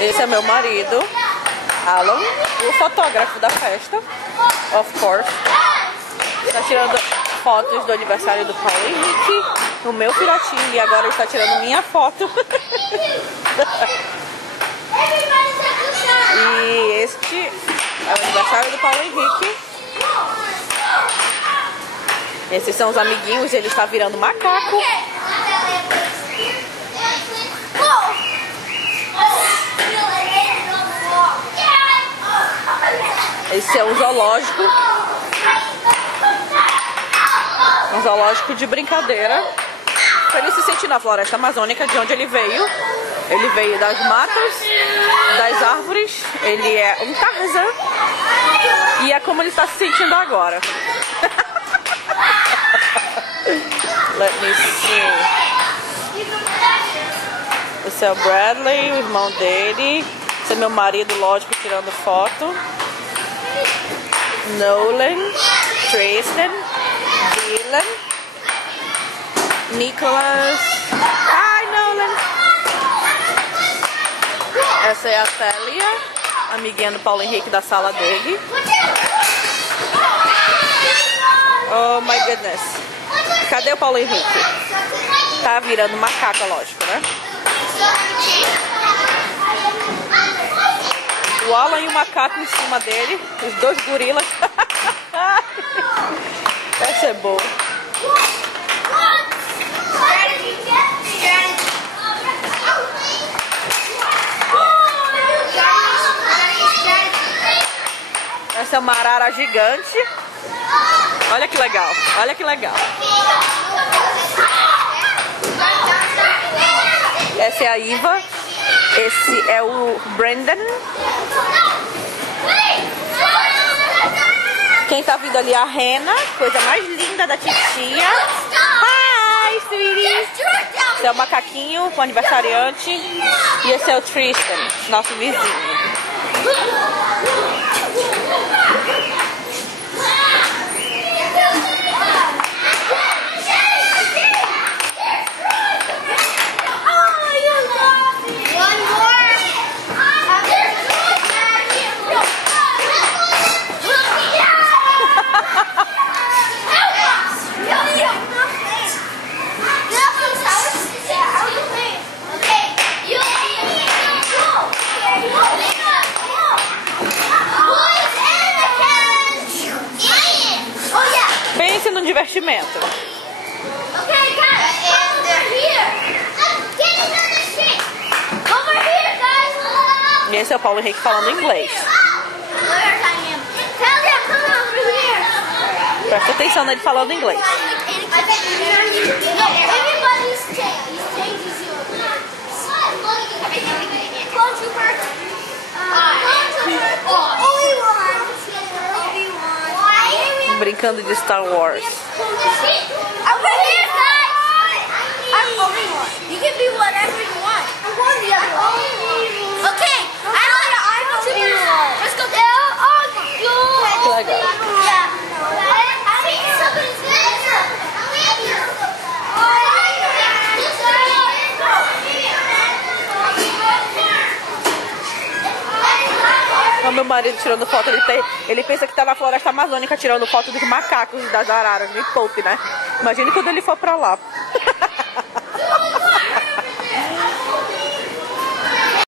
Esse é meu marido, Alan, o fotógrafo da festa, of course. Está tirando fotos do aniversário do Paulo Henrique, no meu filhotinho, e agora ele está tirando minha foto. E este é o aniversário do Paulo Henrique. Esses são os amiguinhos, ele está virando macaco. Esse é um zoológico. Um zoológico de brincadeira. Pra ele se sentir na floresta amazônica, de onde ele veio. Ele veio das matas, das árvores. Ele é um Tarzan. E é como ele está se sentindo agora. Let me see. Esse é o Bradley, o irmão dele. Esse é meu marido, lógico, tirando foto. Nolan, Tristan, Dylan, Nicholas. Hi, Nolan. Essa é a Célia, amiguinha do Paulo Henrique da sala dele. Oh my goodness. Cadê o Paulo Henrique? Tá virando macaca, lógico, né? O Alan e o macaco em cima dele, os dois gorilas. Essa é boa. Essa é uma arara gigante. Olha que legal, olha que legal. Essa é a Iva. Esse é o Brandon. Quem tá vindo ali é a Rena, coisa mais linda da titia. Hi, sweetie. Esse é o macaquinho, o aniversariante. E esse é o Tristan, nosso vizinho. Pense no divertimento. E esse é o Paulo Henrique falando inglês. Presta atenção nele falando inglês. Brincando de Star Wars. Que legal. O meu marido tirando foto, ele pensa que tá na floresta amazônica tirando foto dos macacos e das araras. Me poupe, né? Imagine quando ele for pra lá.